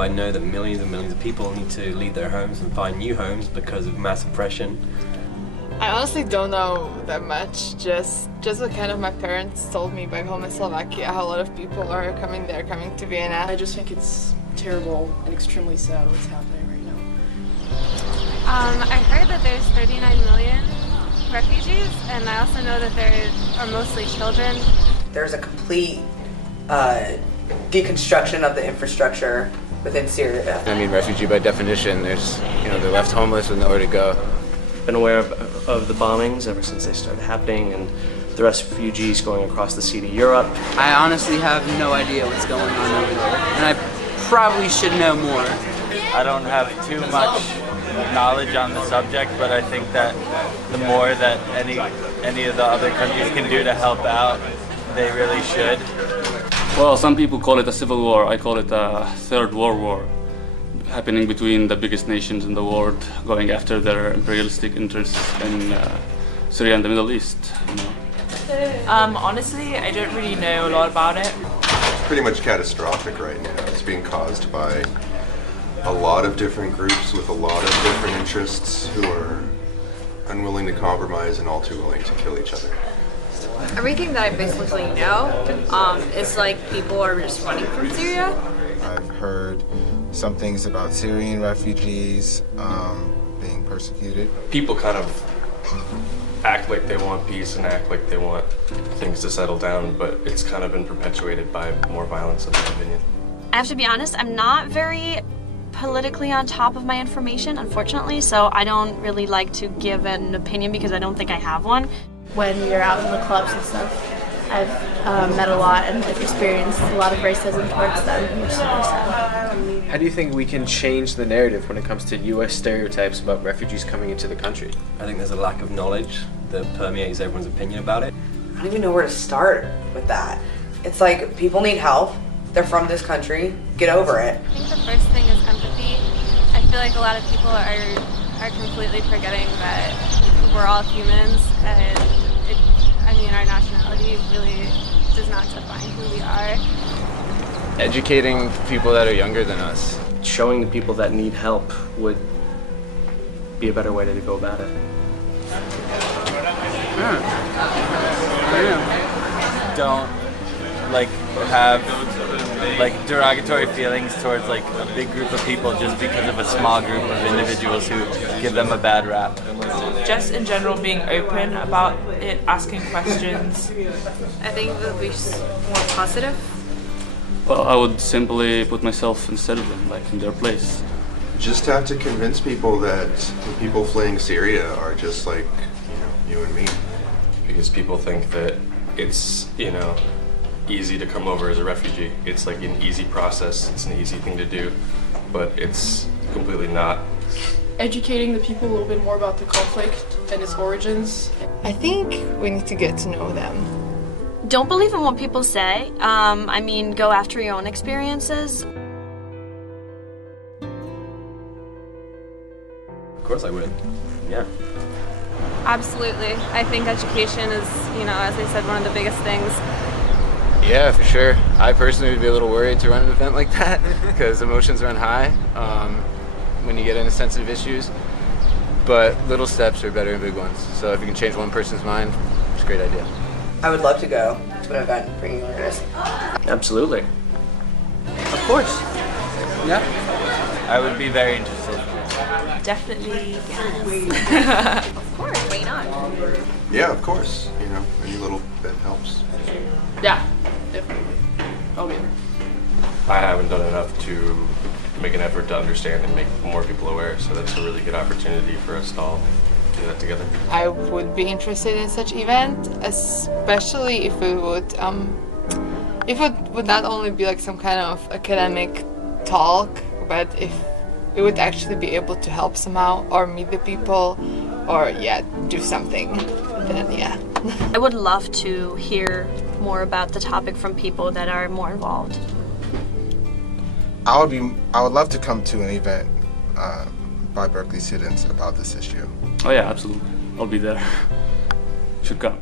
I know that millions and millions of people need to leave their homes and find new homes because of mass oppression. I honestly don't know that much, just what kind of my parents told me back home in Slovakia, how a lot of people are coming to Vienna. I just think it's terrible and extremely sad what's happening right now. I heard that there's 39 million refugees, and I also know that there are mostly children. There's a complete deconstruction of the infrastructure within Syria. I mean, refugee by definition, there's, they're left homeless with nowhere to go. Been aware of the bombings ever since they started happening, and the refugees going across the sea to Europe. I honestly have no idea what's going on over there, and I probably should know more. I don't have too much knowledge on the subject, but I think that the more that any of the other countries can do to help out, they really should. Well, some people call it a civil war. I call it a third world war, happening between the biggest nations in the world, going after their imperialistic interests in Syria and the Middle East. Honestly, I don't really know a lot about it. It's pretty much catastrophic right now. It's being caused by a lot of different groups with a lot of different interests who are unwilling to compromise and all too willing to kill each other. Everything that I basically know is like people are just running from Syria. I've heard some things about Syrian refugees being persecuted. People kind of act like they want peace and act like they want things to settle down, but it's kind of been perpetuated by more violence, in my opinion. I have to be honest, I'm not very politically on top of my information, unfortunately, so I don't really like to give an opinion because I don't think I have one. When you're out in the clubs and stuff, I've met a lot and I've experienced a lot of racism towards them, which is super sad. How do you think we can change the narrative when it comes to U.S. stereotypes about refugees coming into the country? I think there's a lack of knowledge that permeates everyone's opinion about it. I don't even know where to start with that. It's like, people need help, they're from this country, get over it. I think the first thing is empathy. I feel like a lot of people are completely forgetting that we're all humans, and our nationality really does not define who we are. Educating people that are younger than us. Showing the people that need help would be a better way to go about it. Don't have derogatory feelings towards a big group of people just because of a small group of individuals who give them a bad rap. Just in general, being open about it, asking questions. I think that we're more positive. Well, I would simply put myself instead of them, in their place. Just have to convince people that the people fleeing Syria are just like, you and me. Because people think that it's, easy to come over as a refugee. It's like an easy process, it's an easy thing to do, but it's completely not. Educating the people a little bit more about the conflict and its origins. I think we need to get to know them. Don't believe in what people say. Go after your own experiences. Of course I would, yeah. Absolutely. I think education is, as I said, one of the biggest things. Yeah, for sure. I personally would be a little worried to run an event like that because emotions run high when you get into sensitive issues. But little steps are better than big ones. So if you can change one person's mind, it's a great idea. I would love to go to an event bringing artists. Absolutely. Of course. Yeah. I would be very interested. Definitely, yes. Of course, why not? Yeah, of course. Any little bit helps. Yeah, definitely. I'll be there. I haven't done enough to make an effort to understand and make more people aware, so that's a really good opportunity for us to all do that together. I would be interested in such event, especially if it would not only be some kind of academic talk, but if it would actually be able to help somehow, or meet the people, or do something. Then I would love to hear more about the topic from people that are more involved. I would love to come to an event by Berklee students about this issue. Oh yeah, absolutely. I'll be there. Should come.